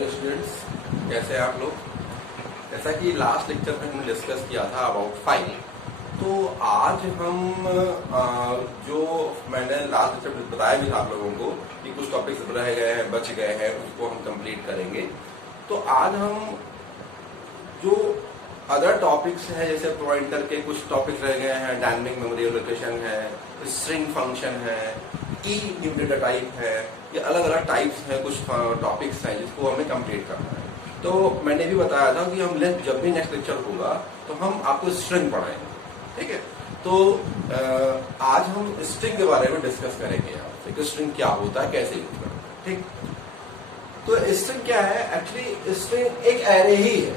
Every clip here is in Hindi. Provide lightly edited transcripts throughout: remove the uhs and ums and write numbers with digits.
हेलो स्टूडेंट्स, कैसे हैं आप लोग। जैसा कि लास्ट लेक्चर में हमने डिस्कस किया था अबाउट फाइल, तो आज हम जो मैंने लास्ट लेक्चर में बताया भी था आप लोगों को कि कुछ टॉपिक्स रह गए हैं, बच गए हैं, उसको हम कंप्लीट करेंगे। तो आज हम जो अदर टॉपिक्स हैं, जैसे पॉइंटर के कुछ टॉपिक्स रह गए हैं, डायनेमिक मेमोरी एलोकेशन है, स्ट्रिंग फंक्शन है, की न्यूमेरिक टाइप है, ये अलग अलग टाइप्स हैं, कुछ टॉपिक्स हैं जिसको हमें कंप्लीट करना है। तो मैंने भी बताया था कि हम जब भी नेक्स्ट लेक्चर होगा तो हम आपको स्ट्रिंग पढ़ाएंगे, ठीक है। तो आज हम स्ट्रिंग के बारे में डिस्कस करेंगे आपसे कि स्ट्रिंग क्या होता है, कैसे यूज करना है, ठीक। तो स्ट्रिंग क्या है? एक्चुअली स्ट्रिंग एक एरे ही है,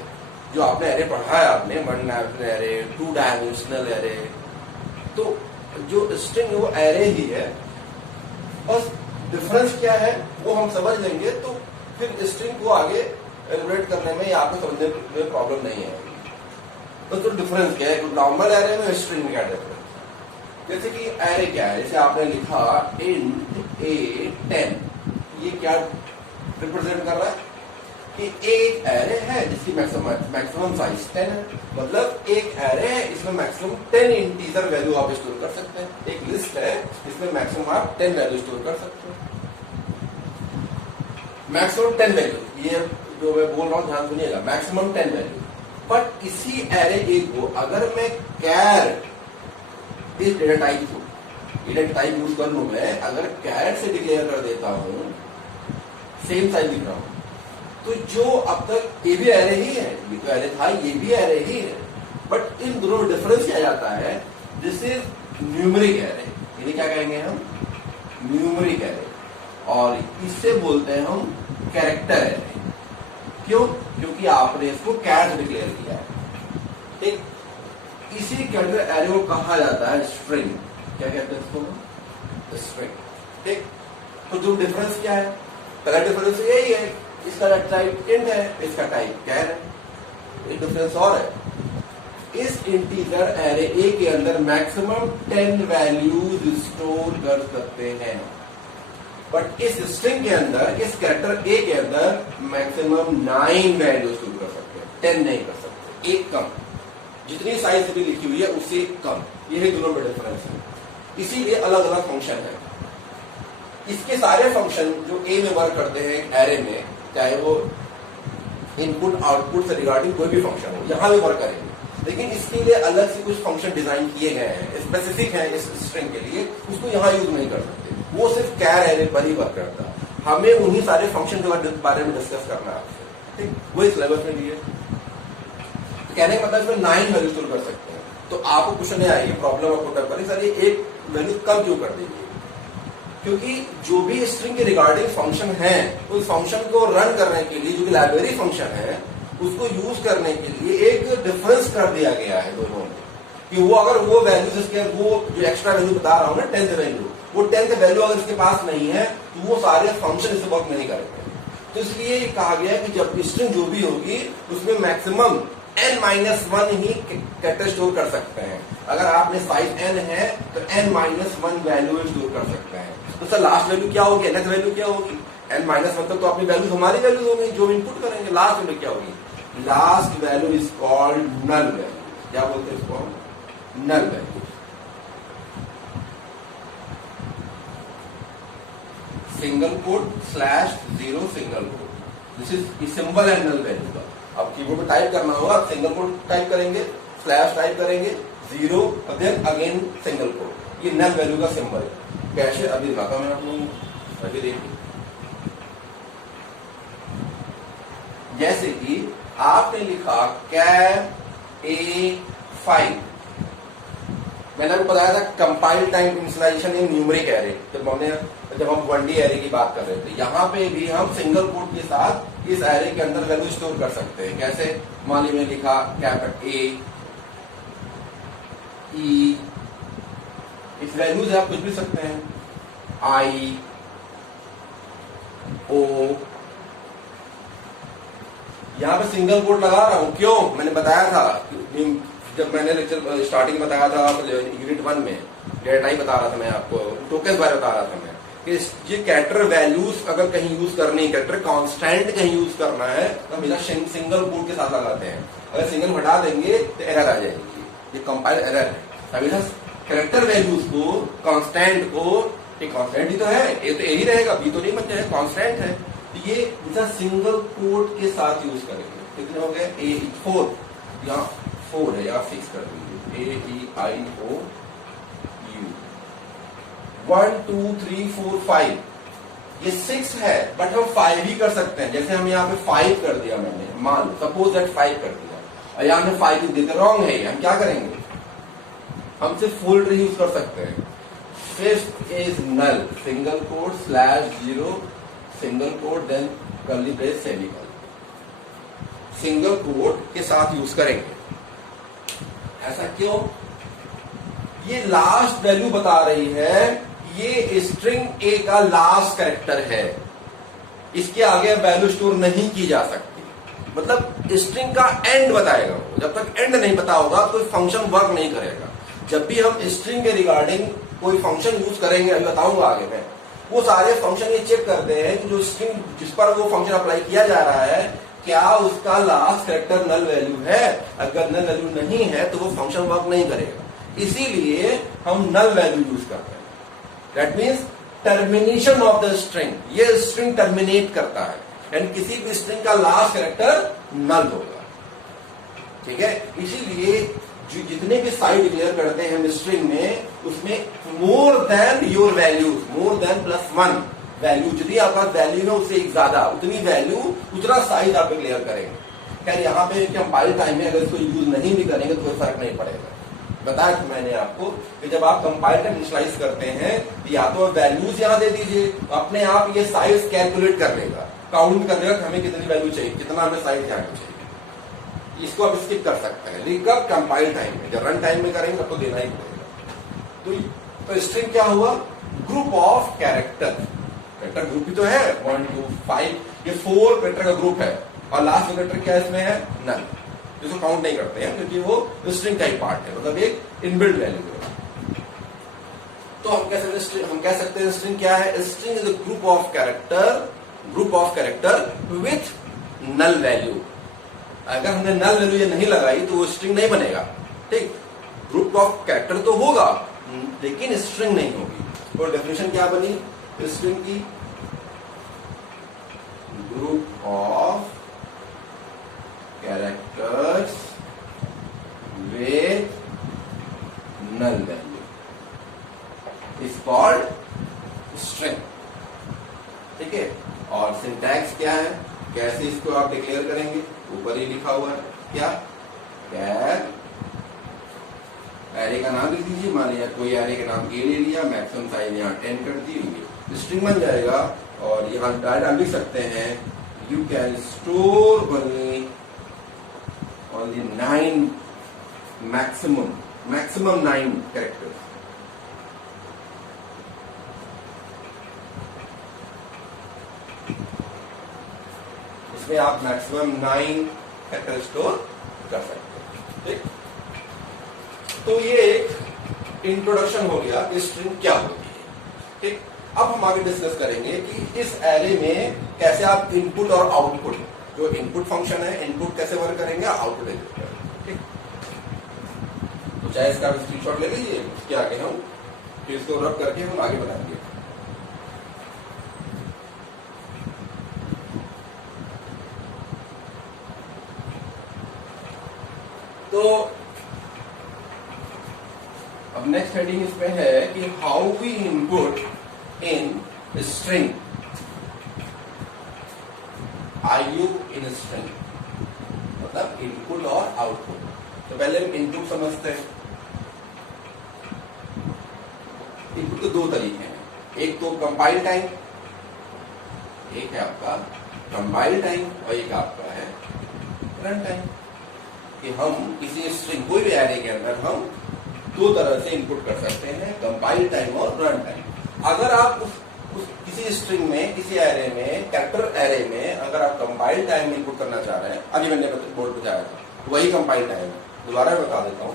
जो आपने एरे पढ़ा है, आपने one dimensional array, two dimensional array. तो जो स्ट्रिंग है वो एरे ही है, बस डिफरेंस क्या है वो हम समझ लेंगे तो फिर स्ट्रिंग को आगे एलिब्रेट करने में या आपको समझने में प्रॉब्लम नहीं है। तो डिफरेंस क्या है नॉर्मल एरे में, स्ट्रिंग में क्या डिफरेंस? जैसे कि एरे क्या है, जैसे आपने लिखा इंट ए 10, ये क्या रिप्रेजेंट कर रहा है कि एक एरे है जिसकी मैक्सिमम साइज 10 है, मतलब एक एरे है इसमें मैक्सिमम 10 इंटीजर वैल्यू आप स्टोर कर सकते हैं। एक लिस्ट है इसमें मैक्सिमम आप 10 वैल्यू स्टोर कर सकते हैं, मैक्सिमम 10 वैल्यू। ये जो मैं बोल रहा हूं ध्यान सुनिएगा, मैक्सिमम 10 वैल्यू। बट इसी एरे ए को अगर मैं कैर इस डेटा टाइप को डेटा टाइप यूज कर लूं, मैं अगर कैर से डिक्लेयर कर देता हूं सेम साइज लिख रहा हूं, तो जो अब तक ये भी एरे ही है, ये तो एरे था, ये भी एरे ही है, बट इन दोनों में डिफरेंस क्या जाता है? दिस इज न्यूमेरिक एरे, इन्हें क्या कहेंगे हम? Numeric array. और इससे बोलते हैं हम कैरेक्टर एरे। क्यों? क्योंकि आपने इसको कैर से डिक्लेयर किया है, ठीक। इसी कैरेक्टर एरे को कहा जाता है स्ट्रिंग। क्या कहते हैं इसको? स्ट्रिंग, ठीक। तो जो डिफरेंस क्या है? पहला डिफरेंस यही है, इसका टाइप इंट है, इसका टाइप कैर है। एक डिफरेंस और है, इस इंटीजर एरे ए के अंदर मैक्सिमम 10 वैल्यूज स्टोर कर सकते हैं, बट इस स्ट्रिंग के अंदर, इस कैरेक्टर ए के अंदर मैक्सिमम 9 वैल्यू स्टोर कर सकते हैं, 10 नहीं कर सकते, एक कम। जितनी साइज भी लिखी हुई है उससे कम। यही दोनों में डिफरेंस है, इसीलिए अलग अलग फंक्शन है। इसके सारे फंक्शन जो ए में वर्क करते हैं एरे में, चाहे वो इनपुट आउटपुट से रिगार्डिंग कोई भी फंक्शन हो, यहां भी वर्क करेंगे, लेकिन इसके लिए अलग से कुछ फंक्शन डिजाइन किए गए हैं, स्पेसिफिक है इस स्ट्रिंग के लिए, उसको यहां यूज नहीं कर सकते। वो सिर्फ कैर एरे पर ही वर्क करता है। हमें उन्हीं सारे फंक्शन के बारे में डिस्कस करना है आपसे, ठीक। वो इस सिलेबस में दिए, तो कहने का मतलब इसमें 9 वैल्यू स्टोर कर सकते हैं। तो आपको क्वेश्चन नहीं आएगी, प्रॉब्लम आपको तब करें सर ये एक वैल्यू कम क्यों कर देंगे? क्योंकि जो भी स्ट्रिंग के रिगार्डिंग फंक्शन है, उस फंक्शन को रन करने के लिए जो कि लाइब्रेरी फंक्शन है, उसको यूज करने के लिए एक डिफरेंस कर दिया गया है दोनों में, कि वो अगर वो वैल्यू इसके, वो जो एक्स्ट्रा वैल्यू बता रहा हूं ना, 10th वैल्यू, वो 10th वैल्यू अगर इसके पास नहीं है तो वो सारे फंक्शन इसे वर्क नहीं करेंगे। तो इसलिए कहा गया कि जब स्ट्रिंग जो भी होगी उसमें मैक्सिमम n-1 ही कैरेक्टर स्टोर कर सकते हैं। अगर आपने साइज n है तो n-1 वैल्यू स्टोर कर सकते हैं। तो सर लास्ट वैल्यू क्या होगी, नेक्स्ट वैल्यू क्या होगी? n-1 तक तो अपनी वैल्यू हमारी वैल्यू होगी जो इनपुट करेंगे। लास्ट वैल्यू क्या होगी? Last value is called null value. क्या बोलते हैं इसको? Null value. Single quote /0 single quote, this is symbol and null value का। अब कीबोर्ड पे टाइप करना होगा, सिंगल कोट टाइप करेंगे, स्लैश टाइप करेंगे, 0 और देन अगेन सिंगल कोट। ये नल वैल्यू का सिंबल है। कैसे? अभी दिखाता हूं मैं आप लोगों को, अभी देखिए। जैसे कि आपने लिखा कैर A5, मैंने आपको बताया था कंपाइल टाइम इनिशियलाइजेशन इन न्यूमेरिक एरे, जब हम 1D एरे की बात कर रहे थे। यहाँ पे भी हम सिंगल कोट के साथ इस एरे के अंदर वैल्यू स्टोर कर सकते हैं। कैसे? मान लीजिए लिखा कैपिटल A E, इस वैल्यूज आप कुछ भी सकते हैं, I O, यहाँ पे सिंगल कोट लगा रहा हूं। क्यों? मैंने बताया था, जब मैंने लेक्चर स्टार्टिंग बताया था यूनिट 1 में, डेटा टाइप बता रहा था मैं आपको, टोकन बारे बता रहा था मैं, कि ये कैरेक्टर वैल्यूज अगर कहीं यूज करनी है, कैरेक्टर कांस्टेंट कहीं यूज करना है तो हमेशा सिंगल कोट के साथ लगाते हैं। अगर सिंगल हटा देंगे तो एरर आ जाएगी, ये कंपाइल एरर है। हमेशा कैरेक्टर वैल्यूज को, कांस्टेंट को, ये कांस्टेंट ही तो है, ये तो यही रहेगा, बी तो नहीं बनते हैं, कांस्टेंट है, तो ये हमेशा सिंगल कोट के साथ यूज करेंगे। कितने हो गए? ए 4, यहाँ 4 है, यहाँ 6 कर देंगे, AEIOU 1 2 3 4 5, ये 6 है बट हम 5 ही कर सकते हैं। जैसे हम यहाँ पे 5 कर दिया, मैंने मान लो सपोज दैट 5 कर दिया और यहाँ में 5 देते, रॉन्ग है, हम क्या करेंगे? हम सिर्फ फुल ट्री यूज कर सकते हैं। Fifth is null, single quote /0 single quote then curly brace semicolon, single quote के साथ यूज करेंगे। ऐसा क्यों? ये लास्ट वैल्यू बता रही है, ये स्ट्रिंग ए का लास्ट कैरेक्टर है, इसके आगे वैल्यू स्टोर नहीं की जा सकती। मतलब स्ट्रिंग का एंड बताएगा वो, जब तक एंड नहीं पता होगा कोई फंक्शन वर्क नहीं करेगा। जब भी हम स्ट्रिंग के रिगार्डिंग कोई फंक्शन यूज करेंगे, अभी बताऊंगा आगे मैं, वो सारे फंक्शन ये चेक करते हैं कि जो स्ट्रिंग जिस पर वो फंक्शन अप्लाई किया जा रहा है, क्या उसका लास्ट कैरेक्टर नल वैल्यू है। अगर नल वैल्यू नहीं है तो वो फंक्शन वर्क नहीं करेगा, इसीलिए हम नल वैल्यू यूज करते हैं। That means termination of the string, ये स्ट्रिंग टर्मिनेट करता है, यानी किसी भी स्ट्रिंग का लास्ट कैरेक्टर नल होगा। ठीक है, इसीलिए जो जितने भी साइड डिक्लेयर करते हैं हम स्ट्रिंग में, उसमें more than your values, more than +1 value, जितनी आपका वैल्यू है उससे एक ज्यादा, उतनी वैल्यू उतना साइज आप डिक्लेयर करेंगे। खैर यहाँ पे कंपाइल टाइम में अगर इसको यूज नहीं भी करेंगे तो कोई फर्क नहीं पड़ेगा। बताया था मैंने आपको कि जब आप कंपाइल टाइम इनिशियलाइज करते हैं या तो वैल्यूज यहाँ दे दीजिए, अपने आप ये साइज कैलकुलेट कर लेगा, काउंट कर लेगा कि हमें कितनी वैल्यू चाहिए, कितना हमें साइज जाना चाहिए। इसको आप स्किप कर सकते हैं, लेकिन कंपाइल टाइम में, जब रन टाइम में करेंगे तब तो देना ही पड़ेगा। तो स्ट्रिंग क्या हुआ? Group of character, character group ही तो है, 1 2 5, ये 4 कैरेक्टर का ग्रुप है और लास्ट कैरेक्टर क्या इसमें है? नल, जिसको काउंट नहीं करते हैं क्योंकि वो स्ट्रिंग का ही पार्ट है, मतलब एक इनबिल्ट वैल्यू है। तो हम कह सकते हैं स्ट्रिंग क्या है? String is a group of character with null value. अगर हमने नल वैल्यू ये नहीं लगाई तो वो स्ट्रिंग नहीं बनेगा। ठीक, ग्रुप ऑफ कैरेक्टर तो होगा लेकिन स्ट्रिंग नहीं होगी। और डेफिनेशन क्या बनी स्ट्रिंग की? Group of characters with null value is called string. ठीक है, और सिंटैक्स क्या है, कैसे इसको आप डिक्लेयर करेंगे? ऊपर ही लिखा हुआ है क्या? कैर एरे का नाम लिख दीजिए, मान लिया कोई एरे का नाम ए ले लिया, मैक्सिमम साइज यहाँ 10 कर दी, स्ट्रिंग बन जाएगा। और यहाँ डायरेक्ट लिख सकते हैं you can store only 9 maximum 9 characters. इसमें आप मैक्सिमम 9 कैरेक्टर स्टोर कर सकते हैं। ठीक, तो ये एक इंट्रोडक्शन हो गया कि स्ट्रिंग क्या होती है। ठीक, अब हम आगे डिस्कस करेंगे कि इस एरे में कैसे आप इनपुट और आउटपुट, जो इनपुट फंक्शन है, इनपुट कैसे वर्क करेंगे, आउटपुट एग्जीक्यूट करेंगे। ठीक, तो चाहे इसका स्क्रीनशॉट ले लीजिए, उसके आगे हम फिर इसको रब करके हम आगे बताएंगे। तो अब नेक्स्ट हेडिंग इसमें है कि how we input in string, IU in string, मतलब इनपुट और आउटपुट। तो पहले हम इनपुट समझते हैं। इनपुट के 2 तरीके हैं, एक तो कंपाइल टाइम, एक है आपका कंपाइल टाइम और एक आपका है रन टाइम। कि हम किसी स्ट्रिंग, कोई भी एरे के अंदर हम 2 तरह से इनपुट कर सकते हैं, कंपाइल टाइम और रन टाइम। अगर आप उस किसी स्ट्रिंग में, किसी एरे में, कैरेक्टर एरे में अगर आप कंपाइल टाइम इनपुट करना चाह रहे हैं, अभी मैंने बोर्ड पे जाया था, वही कंपाइल टाइम है, दोबारा बता देता हूं।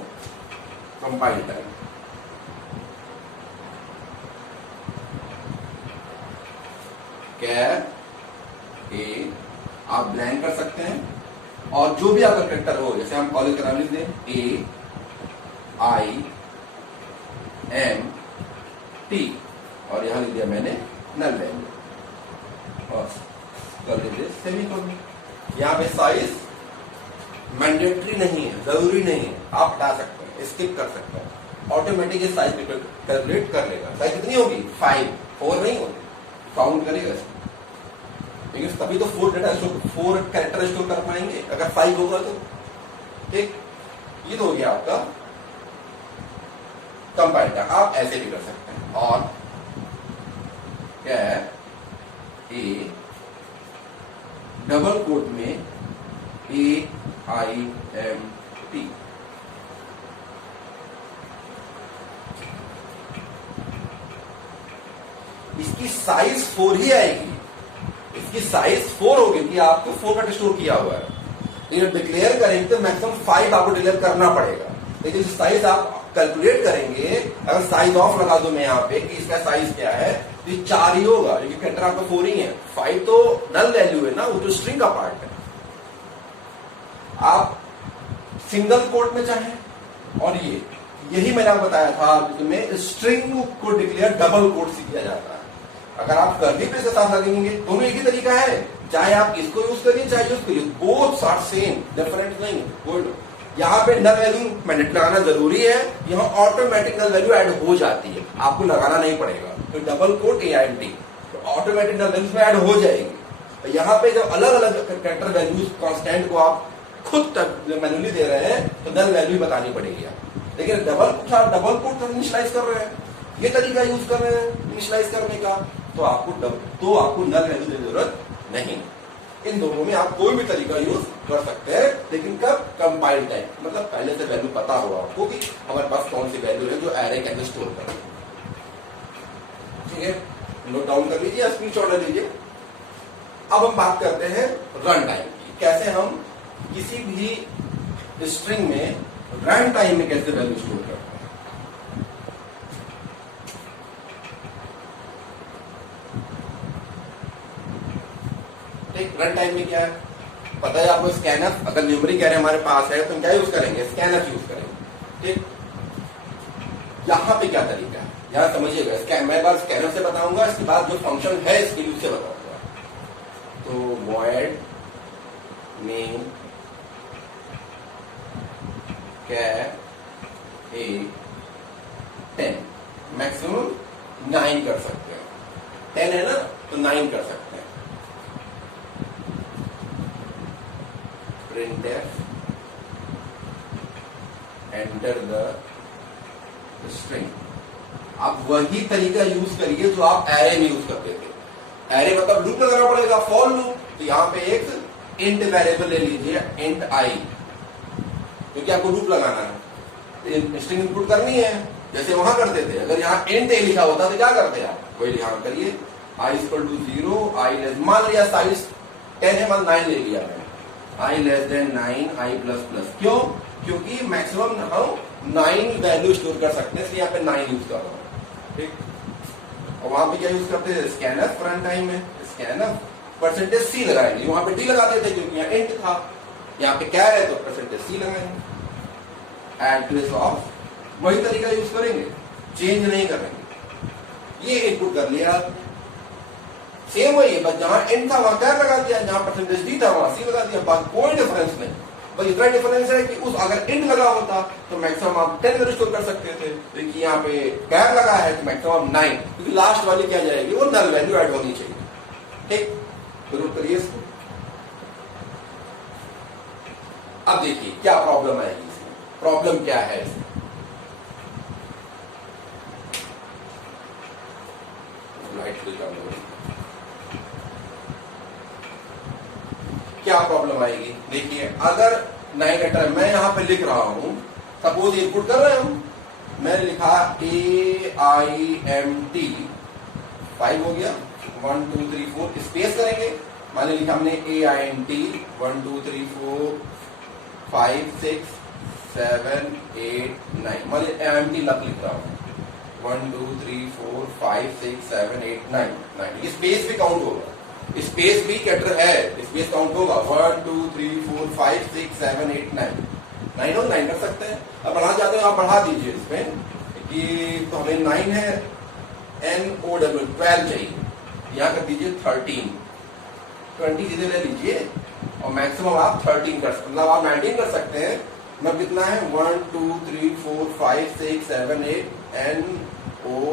कंपाइल टाइम कैर ए, आप ब्लैंक कर सकते हैं और जो भी आपका कैरेक्टर हो, जैसे हम कॉलेज का नाम लिख दें ए आई एम टी और यहां लिख दिया मैंने नल वैल्यू और कर लीजिए सेमीकोलन। यहाँ पे साइज मैंडेटरी नहीं है, जरूरी नहीं है, आप हटा सकते हैं, स्किप कर सकते हैं, ऑटोमेटिक साइज कैलकुलेट कर लेगा। साइज कितनी होगी 5, 4 नहीं होगी, काउंट करेगा इसमें। लेकिन तभी तो 4 डेटा स्टोर 4 कैरेक्टर स्टोर कर पाएंगे अगर 5 होगा तो। ठीक, ये तो हो गया आपका कंपाइल का। आप ऐसे भी कर सकते हैं और कैर ए डबल कोट में AIMT, इसकी साइज 4 ही आएगी, इसकी साइज 4 होगी कि आपको 4 का स्टोर किया हुआ है। लेकिन डिक्लेयर करेंगे तो मैक्सिमम 5 आपको डिक्लेयर करना पड़ेगा। लेकिन साइज आप कैलकुलेट करेंगे, अगर साइज ऑफ लगा दो मैं यहाँ पे कि इसका साइज क्या है, तो 4 ही होगा, क्योंकि कैरेक्टर आपका 4 ही है। 5 तो नल वैल्यू है ना, वो तो स्ट्रिंग का पार्ट है। आप सिंगल कोट में चाहें और यही मैंने आपको बताया था में स्ट्रिंग को डिक्लेयर डबल कोट से किया जाता है। अगर आप कर्ली ब्रेस के साथ लगेंगे, दोनों एक ही तरीका है, चाहे आप इसको यूज करिए चाहे यूज करिए, बोथ आर सेम, डिफरेंट नहीं है। यहाँ पे नल वैल्यू मैंडेटरी लगाना जरूरी है, यहाँ ऑटोमेटिक नल वैल्यू ऐड हो जाती है, आपको लगाना नहीं पड़ेगा। तो डबल कोट AIMT तो ऑटोमेटिक नल वैल्यूज में ऐड हो जाएगी। तो यहाँ पे जब अलग अलग कैरेक्टर वैल्यूज कांस्टेंट को आप खुद मैन्युअली दे रहे हैं तो नल वैल्यू बतानी पड़ेगी आप। लेकिन डबल कोट इनिशियलाइज कर रहे हैं, ये तरीका यूज कर रहे हैं इनिशियलाइज करने का, तो आपको नल वैल्यू देने की जरूरत नहीं। इन दोनों में आप कोई भी तरीका यूज कर सकते हैं, लेकिन कब कंपाइल टाइम, मतलब पहले से वैल्यू पता होगा आपको कि हमारे पास कौन सी वैल्यू है जो एरे के अंदर स्टोर कर। ठीक है, नोट डाउन कर लीजिए, स्क्रीनशॉट ले लीजिए। अब हम बात करते हैं रन टाइम की, कैसे हम किसी भी स्ट्रिंग में रन टाइम में कैसे वैल्यू स्टोर करते हैं। रन टाइम में क्या है पता है आपको, स्कैनर। अगर न्यूमेरिक एरे हमारे पास है तो हम क्या यूज करेंगे, स्कैनर यूज करेंगे। ठीक, यहां पे क्या तरीका है यहां समझिएगा, मैं बार स्कैनर से बताऊंगा, इसके बाद जो फंक्शन है इसके यूज से बताऊंगा। तो वॉइड मेन कैर ए 10, मैक्सिमम 9 कर सकते हैं, 10 है ना तो 9 कर सकते हैं। printf enter the string, आप वही तरीका यूज करिए जो आप एरे में यूज करते थे। एरे मतलब लूप लगाना पड़ेगा, फॉर लूप। तो यहां पे एक इंट वेरिएबल ले लीजिए, इंट आई, क्योंकि आपको लूप लगाना है, स्ट्रिंग इनपुट करनी है जैसे वहां करते थे। अगर यहाँ इंट ए लिखा होता तो क्या करते आप, वही यहां करिए, i = 0, आई लेस, मान लिया साइज 10 है, मान 9 ले लिया मैंने, i less than 9, i plus plus। क्यों? क्योंकि मैक्सिमम हम 9 वैल्यू स्टोर कर सकते हैं, इसलिए यहाँ पे 9 यूज कर रहा हूं। ठीक, और वहां पे क्या यूज करते हैं, स्कैनर। रन टाइम में स्कैनर %c लगाएंगे, वहां पे d लगाते थे क्योंकि यहाँ इंट था, यहाँ पे क्या है तो %c लगाएंगे। एड्रेस ऑफ वही तरीका यूज करेंगे, चेंज नहीं करेंगे। ये इनपुट कर लिया, सेम वही है, बस जहां इंट था वहां क्या लगा दिया, जहां %d था वहां c लगा दिया, बस कोई डिफरेंस नहीं। बस इतना डिफरेंस है कि उस अगर इंट लगा होता तो मैक्सिमम आप 10 वैल्यू स्टोर कर सकते थे, लेकिन यहाँ पे कैर लगा है तो मैक्सिमम 9, क्योंकि लास्ट वाली क्या जाएगी, वो नल वैल्यू ऐड होनी चाहिए। ठीक, जरूर करिए इसको। अब देखिए क्या प्रॉब्लम आएगी इसमें, प्रॉब्लम क्या है इसमें। लाइट क्या प्रॉब्लम आएगी, देखिए अगर 9 लेटर मैं यहां पे लिख रहा हूं, सपोज इनपुट कर रहे हम, मैंने लिखा AIMT 5 हो गया, 1 2 3 4 स्पेस करेंगे, मैंने लिखा हमने AIMT 1 2 3 4 5 6 7 8 9, मैंने AIMT लिख रहा हूं। 1 2 3 4 5 6 7 8 9 9 स्पेस भी काउंट होगा, स्पेस भी कैरेक्टर है, स्पेस काउंट होगा 1 2 3 4 5 6 7 8 9 9 और 9 कर सकते हैं। अब बढ़ा चाहते हैं आप बढ़ा दीजिए इसमें कि तो हमें 9 है NOW 12 चाहिए, यहाँ कर दीजिए 13, 20 सीधे ले लीजिए और मैक्सिमम आप 13 कर सकते, मतलब आप 19 कर सकते हैं। मतलब कितना है 1 2 3 4 5 6 7 8 NOW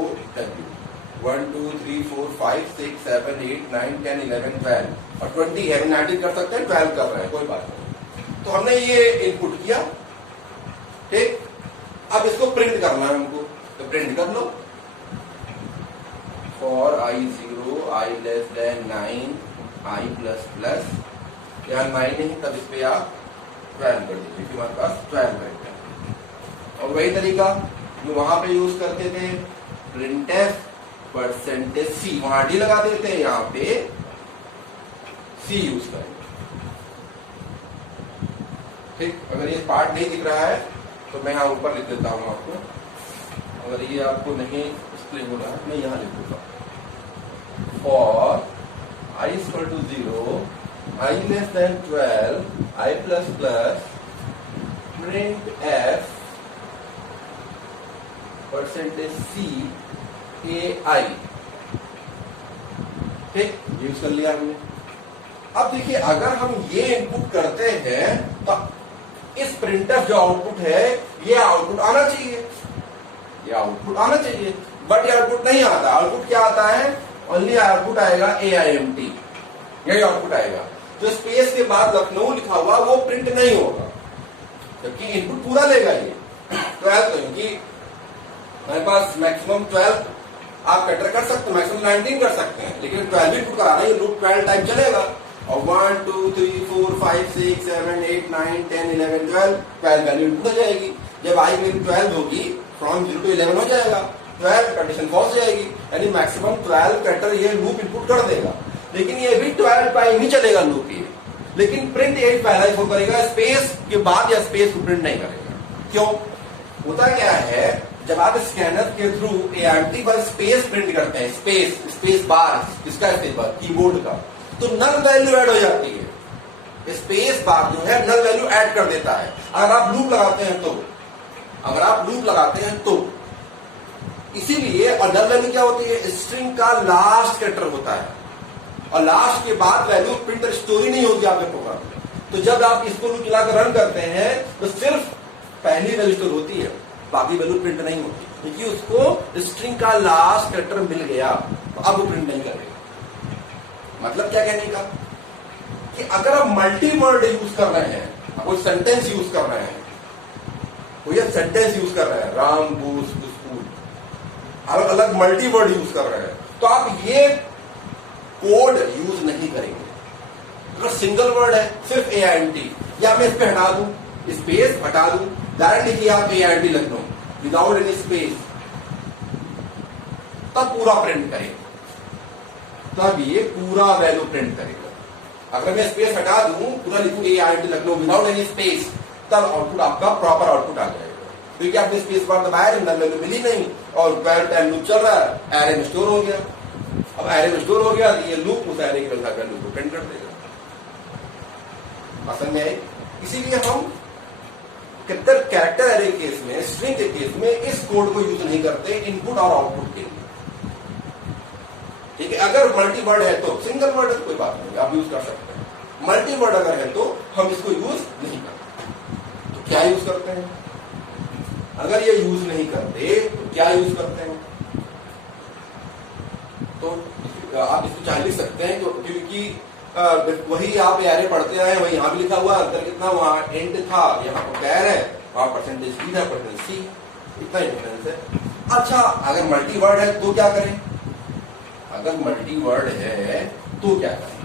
1 2 3 4 5 6 7 8 9 10 11 12 और 20 है 19 कर सकते हैं, 12 कर रहे हैं, कोई बात नहीं। तो हमने ये इनपुट किया, ठीक। अब इसको प्रिंट करना है हमको, तो प्रिंट कर लो for I 0 I less than 9 I plus plus, यहाँ 9 नहीं तब इस पे आप 12 कर दीजिए क्योंकि हमारे पास 12 है। और वही तरीका जो वहां पे यूज करते थे प्रिंटफ परसेंटेज C, वहां डी लगा देते हैं, यहाँ पे C यूज करेंगे, ठीक। अगर ये पार्ट नहीं दिख रहा है तो मैं यहाँ ऊपर लिख देता हूँ आपको, अगर ये आपको नहीं एक्सप्लेन हो रहा है मैं यहाँ लिख दूंगा for I equal to 0 I less than 12 I plus plus print F percentage C AI, ठीक, यूज कर लिया हमने। अब देखिए अगर हम ये इनपुट करते हैं तो इस प्रिंटफ जो आउटपुट है ये आउटपुट आना चाहिए, ये आउटपुट आना चाहिए, बट ये आउटपुट नहीं आता। आउटपुट क्या आता है, ओनली आउटपुट आएगा AIMT, यही आउटपुट आएगा। जो स्पेस के बाद लखनऊ लिखा हुआ वो प्रिंट नहीं होगा, जबकि इनपुट पूरा लेगा ये 12, क्योंकि हमारे पास मैक्सिमम 12 आप कैटर कर सकते हैं, मैक्सिमम 19 कर सकते हैं, लेकिन 12 इनपुट कराना है, लूप 12 टाइम चलेगा। और 1 2 3 4 5 6 7 8 9 10 11 12 वैल्यू इनपुट हो जाएगी। जब I वैल्यू 12 होगी फ्रॉम 0 टू 11 हो जाएगा, 12 कंडीशन फॉल्स जाएगी, यानी मैक्सिमम 12 कैरेक्टर ये लूप इनपुट कर देगा। लेकिन ये भी 12 टाइम ही चलेगा लूप ये, लेकिन प्रिंट 8 पहला ही वो करेगा, स्पेस के बाद या स्पेस को प्रिंट नहीं करेगा। क्यों? होता क्या है, जब आप स्कैनर के थ्रू AIMT पर स्पेस प्रिंट करते हैं, स्पेस बार, किसका स्पेस बार, कीबोर्ड का, तो नल वैल्यू ऐड हो जाती है। स्पेस बार जो है नल वैल्यू ऐड कर देता है। अगर आप लूप लगाते हैं तो, अगर आप लूप लगाते हैं तो इसीलिए, और नल वैल्यू क्या होती है, स्ट्रिंग का लास्ट कैरेक्टर होता है, और लास्ट के बाद वैल्यू प्रिंट स्टोरी नहीं होती आपके प्रोग्राम में। तो जब आप इसको लूप चलाकर रन करते हैं तो सिर्फ पहली वैल्यू स्टोर होती है, बाकी वैल्यू प्रिंट नहीं होती, क्योंकि उसको स्ट्रिंग का लास्ट कैरेक्टर मिल गया, तो अब वो प्रिंट नहीं करेगा। मतलब क्या कहने का, कि अगर आप मल्टी वर्ड यूज कर रहे हैं, कोई सेंटेंस यूज कर रहे हैं, कोई सेंटेंस यूज कर रहे हैं, राम गोस टू स्कूल, अलग अलग मल्टी वर्ड यूज कर रहे हैं, तो आप ये कोड यूज नहीं करेंगे। अगर सिंगल वर्ड है, सिर्फ AIMT, या मैं इस पे हटा दूं, स्पेस हटा दूं, डायरेक्ट लिखिए आप AIMT Lucknow without any space, तब पूरा प्रिंट करेगा, तब ये पूरा वैल्यू प्रिंट करेगा। अगर मैं स्पेस हटा दूं, पूरा लिखूं AIMT Lucknow without any space, तब आउटपुट आपका प्रॉपर आउटपुट आ जाएगा, क्योंकि आपने स्पेस बार दबाया, नल वैल्यू मिली नहीं, और 12 टाइम लूप चल रहा है, एरे में स्टोर हो गया। अब एरे में स्टोर हो गया, ये लूप उस एरे की वैल्यू को प्रिंट कर देगा। समझ में आई? इसीलिए हम कैरेक्टर एरे केस में, स्ट्रिंग के केस में इस कोड को यूज नहीं करते इनपुट और आउटपुट के लिए। ठीक है, अगर मल्टी वर्ड है तो, सिंगल वर्ड है तो कोई बात नहीं, आप यूज कर सकते हैं। मल्टी वर्ड अगर है तो हम इसको यूज नहीं करते। तो क्या यूज करते हैं? अगर ये यूज नहीं करते तो क्या यूज करते हैं? तो आप इसको चाहे लिख सकते हैं, क्योंकि वही आप एरे पढ़ते आए, वही यहाँ भी लिखा हुआ, अंतर कितना, वहां एंड था, यहाँ पर कैर है, वहां परसेंटेज B था, परसेंटेज C, इतना ही डिफरेंस है। अच्छा, अगर मल्टी वर्ड है तो क्या करें? अगर मल्टी वर्ड है तो क्या करें?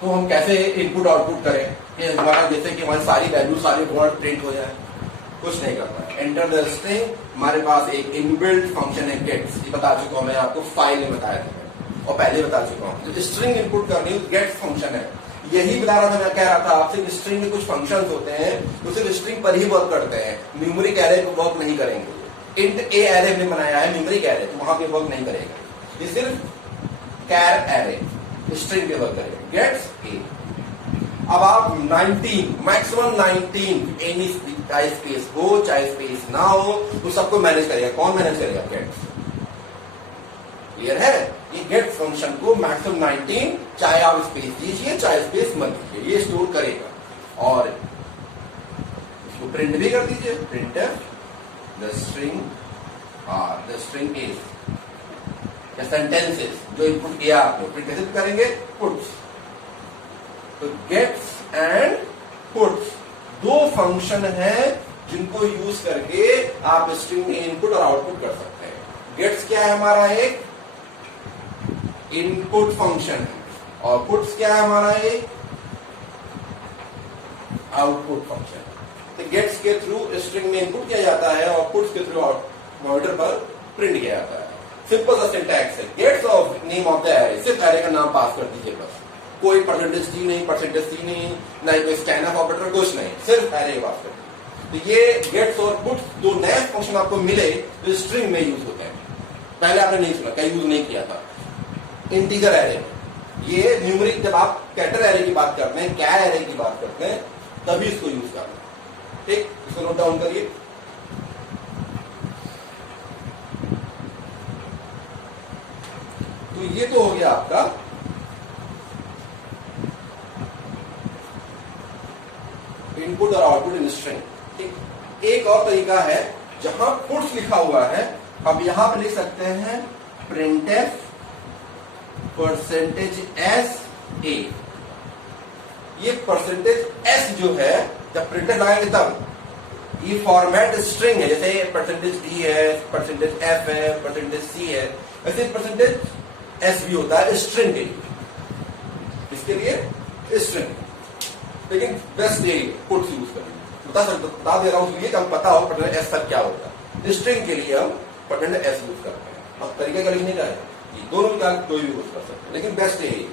तो हम कैसे इनपुट आउटपुट करें कि हमारा, जैसे कि हमारी सारी वैल्यू, सारे वर्ड प्रिंट हो जाए? कुछ नहीं करना है, एंटर द स्ट्रिंग। हमारे पास एक इनबिल्ट फंक्शन है गेट्स, ये बता चुका हूं मैं आपको, फाइल में बताया था और पहले बता चुका हूं। तो स्ट्रिंग इनपुट करनी है, गेट फंक्शन है, यही बता रहा था, मैं कह रहा था आपसे, स्ट्रिंग में कुछ फंक्शंस होते हैं तो सिर्फ स्ट्रिंग पर ही वर्क करते हैं, न्यूमेरिक एरे पर वर्क नहीं करेंगे। इंट ए एरे हमने बनाया है, न्यूमेरिक एरे, तो वहां पे वर्क नहीं करेगा, ये सिर्फ कैर एरे स्ट्रिंग पे वर्क करेगा। गेट्स ए। अब आप 19 मैक्सिमम 19 एनी चाहे स्पेस हो चाहे स्पेस ना हो तो सबको मैनेज करेगा। कौन मैनेज करेगा? गेट्स। क्लियर है? ये गेट फंक्शन को मैक्सिमम 19 चाहे आप स्पेस दीजिए चाहे स्पेस मत दीजिए, ये स्टोर करेगा। और इसको प्रिंट भी कर दीजिए, printer the string is sentences जो इनपुट किया आपने, प्रिंट कैसे करेंगे? पुट्स। तो गेट्स एंड पुट्स दो फंक्शन हैं जिनको यूज करके आप स्ट्रिंग में इनपुट और आउटपुट कर सकते हैं। गेट्स क्या है हमारा? एक इनपुट फंक्शन है, और पुट्स क्या है हमारा? एक आउटपुट फंक्शन। तो गेट्स के थ्रू स्ट्रिंग में इनपुट किया जाता है और पुट्स के थ्रू मॉनिटर पर प्रिंट किया जाता है। सिंपल सा सिंटैक्स है। Gets of name of the array, सिर्फ एरे का नाम पास कर दीजिए बस, कोई परसेंटेज डी नहीं, परसेंटेज सी नहीं, ना कोई स्कैनफ ऑपरेटर, कुछ नहीं, सिर्फ एरे पास कर दीजिए। तो ये गेट्स और पुट्स दो नए फंक्शन आपको मिले जो स्ट्रिंग में यूज होते हैं। पहले आपने नहीं सुना, क्या यूज नहीं किया था? Integer array. ये न्यूमेरिक, जब आप कैरेक्टर एरे की बात करते हैं, कैर एरे की बात करते हैं, तभी इसको यूज करना है। ठीक, इसको नोट डाउन करिए। तो ये तो हो गया आपका इनपुट और आउटपुट इन स्ट्रिंग। ठीक, एक और तरीका है जहां पुट्स लिखा हुआ है, अब यहां पर लिख सकते हैं प्रिंटफ परसेंटेज एस ए। ये परसेंटेज एस जो है, जब प्रिंटर लगाएंगे तब ये फॉर्मेट स्ट्रिंग है, जैसे परसेंटेज डी है, परसेंटेज एफ है, परसेंटेज सी है, वैसे परसेंटेज एस भी होता है स्ट्रिंग के लिए। इसके लिए स्ट्रिंग, लेकिन बेस्ट ये पुट्स यूज करेंगे। बता दे रहा हूं इसलिए हम पता हो परसेंटेज एस तक क्या होता है। स्ट्रिंग के लिए हम परसेंटेज एस यूज करते हैं। अब तरीका क्या लिखने का है, दोनों का कोई भी यूज कर सकते हैं, लेकिन बेस्ट यही।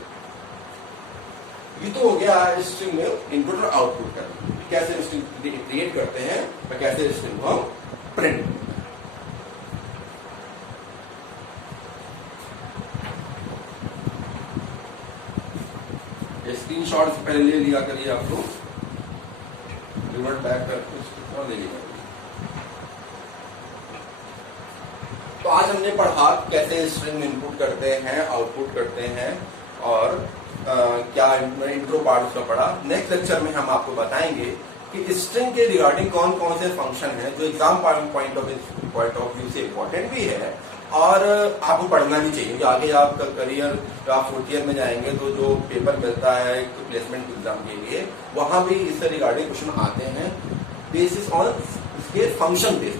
ये तो हो गया स्ट्रिंग में इनपुट और आउटपुट करना, कैसे स्ट्रिंग क्रिएट करते हैं और कैसे स्ट्रिंग को हम प्रिंट। स्क्रीनशॉट से पहले ले लिया करिए, आप लोग रिवर्ट बैक करके और ले लिया। तो आज हमने पढ़ा कैसे स्ट्रिंग इनपुट करते हैं, आउटपुट करते हैं, और क्या इंट्रो पार्ट उसका पढ़ा। नेक्स्ट लेक्चर में हम आपको बताएंगे कि स्ट्रिंग के रिगार्डिंग कौन कौन से फंक्शन हैं जो एग्जाम पॉइंट ऑफ व्यू से इंपॉर्टेंट भी है और आपको पढ़ना भी चाहिए। क्योंकि आगे आपका करियर, जब आप 4th ईयर में जाएंगे तो जो पेपर मिलता है प्लेसमेंट एग्जाम के लिए, वहां भी इससे रिगार्डिंग क्वेश्चन आते हैं बेसिस ऑन इसके फंक्शन बेस्ड।